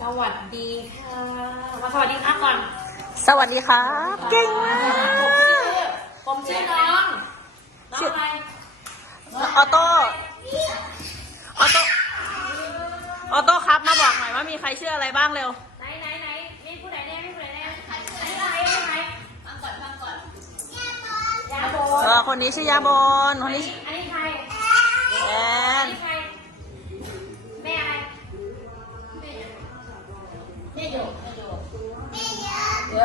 สวัสดีค่ะมาสวัสดีครับก่อน สวัสดีครับ เก่งมากผมชื่อผมชื่อน้องน้องอะไรออโต้ ออโต้ ออโต้ครับ มาบอกหน่อยว่ามีใครชื่ออะไรบ้างเร็ว ไหนไหนไหนมีผู้ใดแน่มีผู้ใดแน่ใครชื่ออะไรชื่ออะไรฟังก่อนฟังก่อนยาโบเออคนนี้ชื่อยาบนคนนี้ อันนี้ใครแออันนนี้ใคร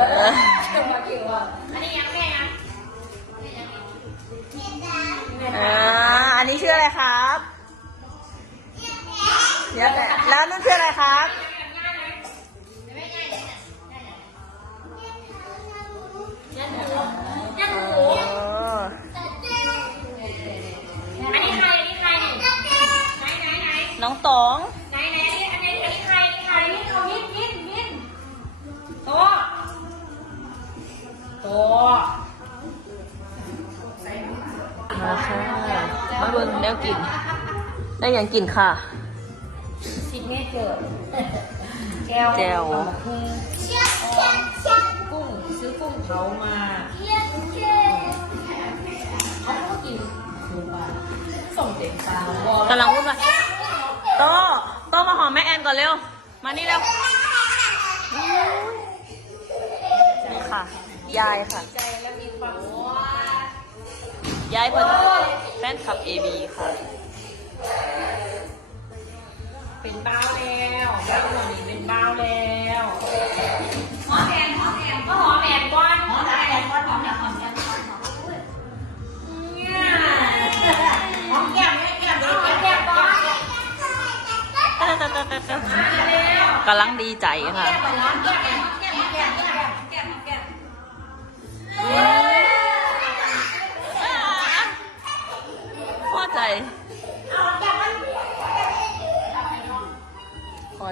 อออันนี้ยังแม่ยังอ่าอันนี้ชื่ออะไรครับเดี๋ยวแต่แล้วนั่นชื่ออะไรครับยังหนูยังหเอนูออัน บิ่งแนวกินได้หยังกินค่ะซิกเนเจอร์แก้วแจ่วกุ้งกุ้งซื้อกุ้งเผามาเขาก็กินหมูปลาส่งเต็มปลาบอกกำลังวุ่นวายโตโตมาหอมแม่แอนก่อนเร็ว มานี่เร็วนี่ค่ะ ยายค่ะ ใจและมีความสุขยายเพิ่นแฟ นคลับ AB ค่ะ เป็นบ้าวแล้วบ้าวหน่อยเป็นบ้าวแล้วหอมแอนหอมแอนก็หอมแอนก่อนหอมแอนก่อนหอมแอนหอมแอนก่อนหอมเนี่ยหอมแก้มแม่แก้มหอมแก้มก่อนมาแล้วกำลังดีใจค่ะ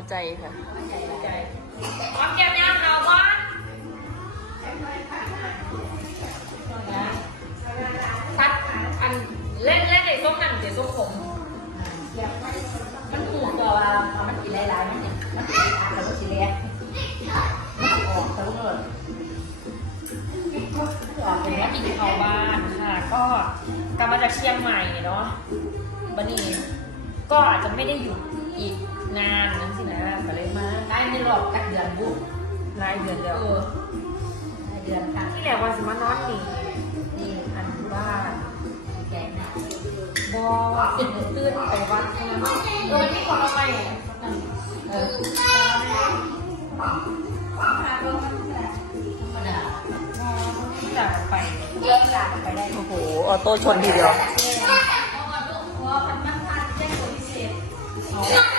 ใจค่ะหอมแก้มยังเอาก่อนตัดอันเล่นเล่นในส้มนั่นเดี๋ยวส้มผมมันถูกตัวว่ามันกินหลายๆมันเนี่ยมันกินหลายๆแล้วก็สิเละมันออกทั้งหมดออกเป็เป็นนว่าว่ากินข้าวบ้านค่ะ ก็กลับมาจากเชียงใหม่เนาะบันนี้ก็อาจจะไม่ได้อยู่อีก นานนั่นสินะก็เลยมาได้ในรอบกักเดือนบุกรายเดือนเดียวเออได้เดือนค่ะที่แหลว่าสิมานอนนี่นี่อันว่าแกนะบอตื่นตื่นไปวัดใช่ไหมเออมันมีคนเอาไปเออธรรมดาจากไปเยอะหลากไปได้โอ้โหออโต้ชนทีเดียวเ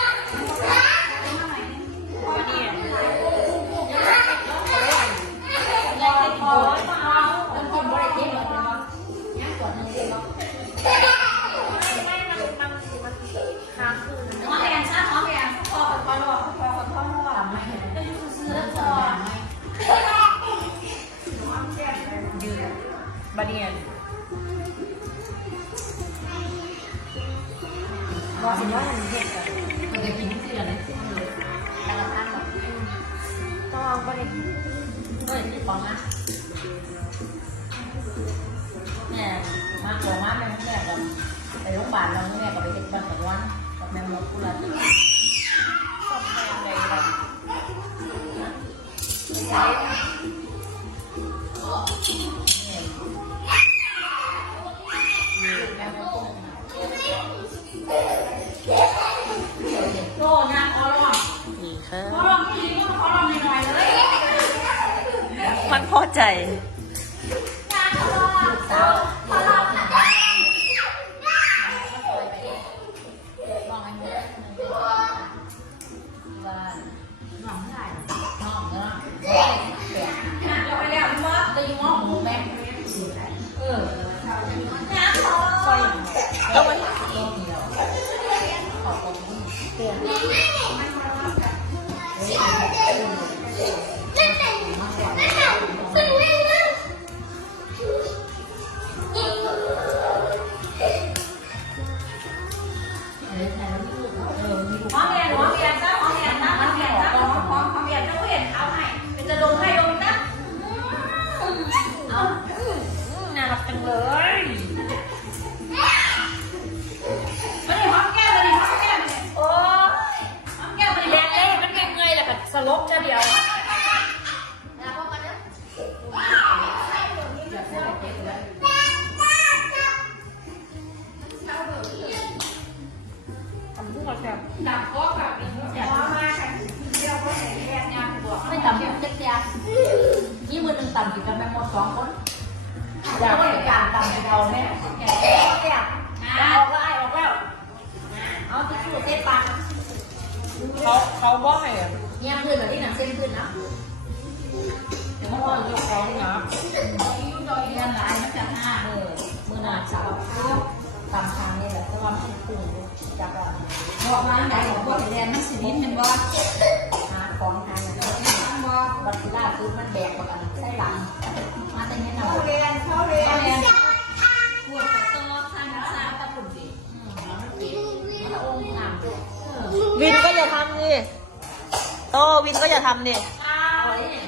บันเนียนรอสิว่ามันเห็นกันมันจะกินที่อะไรแต่ละท่านแบบต้องบันเนียนเฮ้ยนี่ปองนะแม่มาโรงมาแม่แม่กับไปโรงพยาบาลแล้วแม่ก็ไปเห็นบ้านกับวันกับแม่มอกุหลาบชอบแทนเลยแบบะเราไปแล้วว่าจะอยู่ห้องหมูแม่เออน้ หอ เขาเขาบอให้เงี้ยขึ้นแบบที่หนังเส้นขึ้นนะเดี๋ยวมันก็ยกของนะเงี้ยลายมันจะห้าเออมือหนาสาวตามทางนี่แหละเพราะว่ามันขึ้นจับก่อนบอกมาไหนบอกว่าแดนมันสินิดมันบอหาของทางมันบอบัตรล่าคือมันแบกประกันใส่หลังมาแต่เนี้ยหน่อยเนาเรีย โตวินก็อย่าทำดิเอาไว้เนี่ย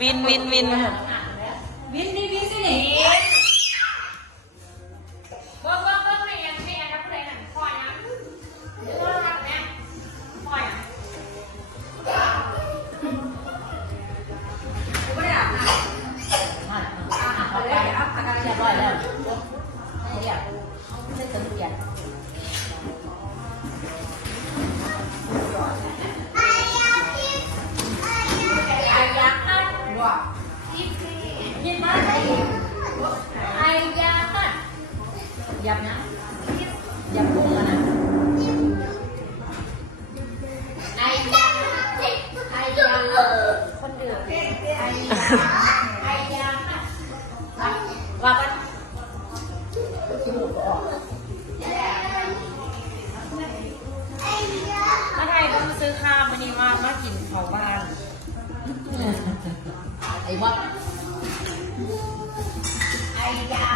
วินวินวินวิ คนเดือดไอ้ไอ้ยาว่ากันมาไทยก็มาซื้อข้าววันนี้มามากินเขาบ้านไอ้ว่าไอ้ยา